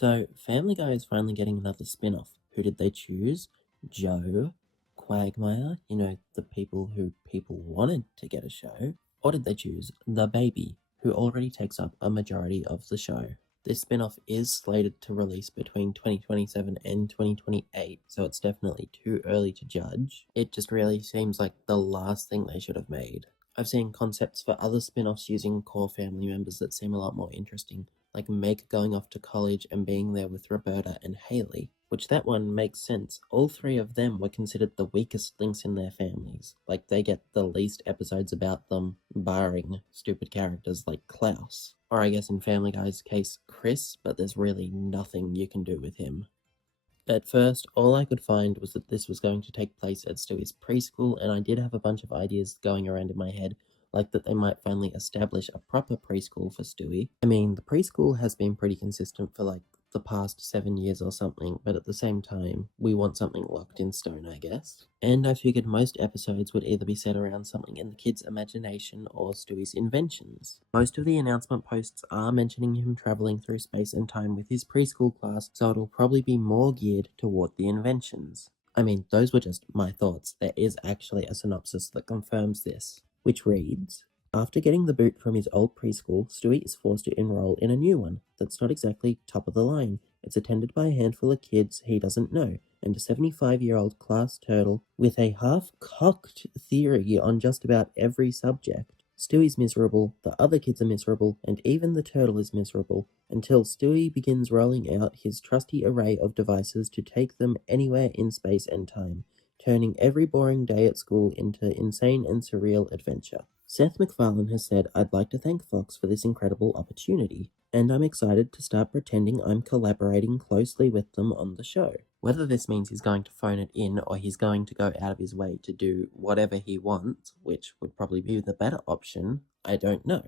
So, Family Guy is finally getting another spin off. Who did they choose? Joe, Quagmire, the people who people wanted to get a show? Or did they choose The Baby, who already takes up a majority of the show? This spin off is slated to release between 2027 and 2028, so it's definitely too early to judge. It just really seems like the last thing they should have made. I've seen concepts for other spin offs using core family members that seem a lot more interesting, like Meg going off to college and being there with Roberta and Haley, which that one makes sense. All three of them were considered the weakest links in their families. Like, they get the least episodes about them, barring stupid characters like Klaus. Or I guess in Family Guy's case, Chris, but there's really nothing you can do with him. At first, all I could find was that this was going to take place at Stewie's preschool, and I did have a bunch of ideas going around in my head, like that they might finally establish a proper preschool for Stewie. I mean, the preschool has been pretty consistent for like the past 7 years or something, but at the same time, we want something locked in stone, I guess. And I figured most episodes would either be set around something in the kid's imagination or Stewie's inventions. Most of the announcement posts are mentioning him traveling through space and time with his preschool class, so it'll probably be more geared toward the inventions. I mean, those were just my thoughts. There is actually a synopsis that confirms this, which reads: after getting the boot from his old preschool, Stewie is forced to enroll in a new one that's not exactly top of the line. It's attended by a handful of kids he doesn't know, and a 75-year-old class turtle with a half-cocked theory on just about every subject. Stewie's miserable, the other kids are miserable, and even the turtle is miserable, until Stewie begins rolling out his trusty array of devices to take them anywhere in space and time, turning every boring day at school into insane and surreal adventure. Seth MacFarlane has said, "I'd like to thank Fox for this incredible opportunity, and I'm excited to start pretending I'm collaborating closely with them on the show." Whether this means he's going to phone it in or he's going to go out of his way to do whatever he wants, which would probably be the better option, I don't know.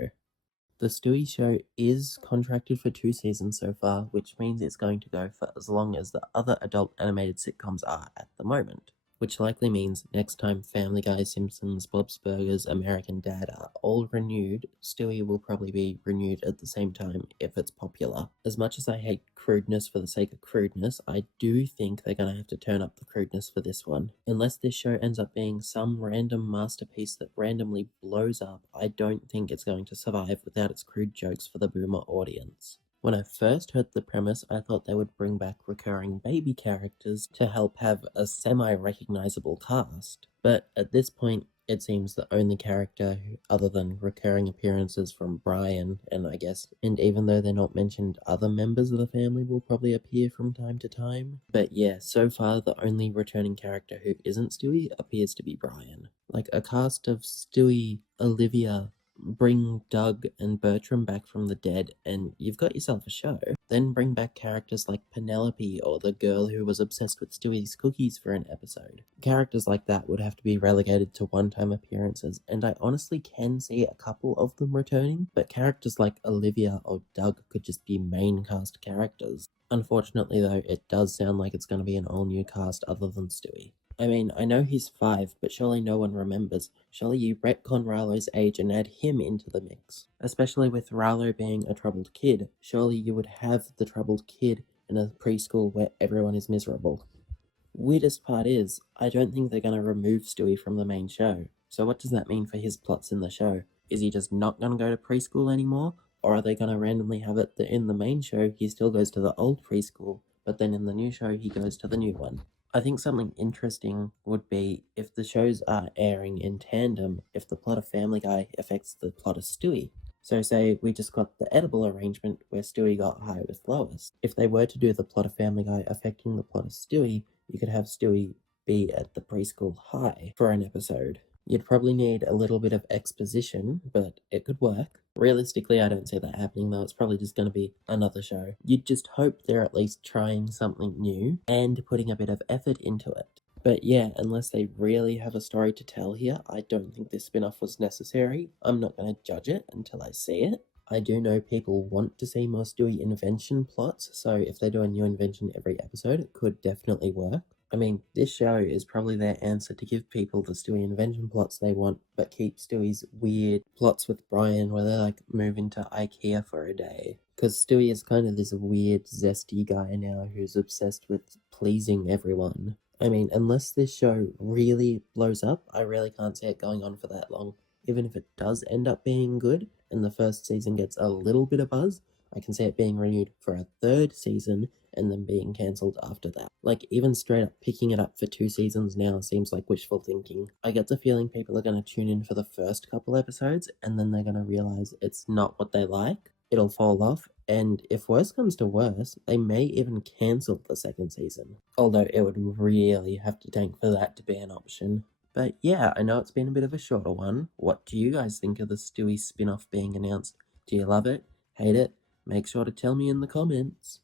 The Stewie show is contracted for 2 seasons so far, which means it's going to go for as long as the other adult animated sitcoms are at the moment. Which likely means next time Family Guy, Simpsons, Bob's Burgers, American Dad are all renewed, Stewie will probably be renewed at the same time if it's popular. As much as I hate crudeness for the sake of crudeness, I do think they're gonna have to turn up the crudeness for this one. Unless this show ends up being some random masterpiece that randomly blows up, I don't think it's going to survive without its crude jokes for the boomer audience. When I first heard the premise, I thought they would bring back recurring baby characters to help have a semi-recognizable cast. But at this point, it seems the only character other than recurring appearances from Brian, and even though they're not mentioned, other members of the family will probably appear from time to time. But yeah, so far the only returning character who isn't Stewie appears to be Brian. Like a cast of Stewie, Olivia, bring Doug and Bertram back from the dead, and you've got yourself a show. Then bring back characters like Penelope or the girl who was obsessed with Stewie's cookies for an episode. Characters like that would have to be relegated to one-time appearances, and I honestly can see a couple of them returning, but characters like Olivia or Doug could just be main cast characters. Unfortunately though, it does sound like it's going to be an all-new cast other than Stewie. I mean, I know he's 5, but surely no one remembers. Surely you retcon Rallo's age and add him into the mix. Especially with Rallo being a troubled kid, surely you would have the troubled kid in a preschool where everyone is miserable. Weirdest part is, I don't think they're going to remove Stewie from the main show. So what does that mean for his plots in the show? Is he just not going to go to preschool anymore? Or are they going to randomly have it that in the main show he still goes to the old preschool, but then in the new show he goes to the new one? I think something interesting would be if the shows are airing in tandem, if the plot of Family Guy affects the plot of Stewie. So say we just got the edible arrangement where Stewie got high with Lois. If they were to do the plot of Family Guy affecting the plot of Stewie, you could have Stewie be at the preschool high for an episode. You'd probably need a little bit of exposition, but it could work. Realistically, I don't see that happening though. It's probably just going to be another show. You'd just hope they're at least trying something new and putting a bit of effort into it. But yeah, unless they really have a story to tell here, I don't think this spin-off was necessary. I'm not going to judge it until I see it. I do know people want to see more Stewie invention plots, so if they do a new invention every episode, it could definitely work. I mean, this show is probably their answer to give people the Stewie invention plots they want, but keep Stewie's weird plots with Brian where they like move into IKEA for a day Because Stewie is kind of this weird, zesty guy now who's obsessed with pleasing everyone. I mean, unless this show really blows up, I really can't see it going on for that long. Even if it does end up being good, and the first season gets a little bit of buzz, I can see it being renewed for a third season and then being cancelled after that. Like, even straight up picking it up for 2 seasons now seems like wishful thinking. I get the feeling people are going to tune in for the first couple episodes and then they're going to realize it's not what they like. It'll fall off, and if worse comes to worse, they may even cancel the second season. Although it would really have to tank for that to be an option. But yeah, I know it's been a bit of a shorter one. What do you guys think of the Stewie spin off being announced? Do you love it? Hate it? Make sure to tell me in the comments.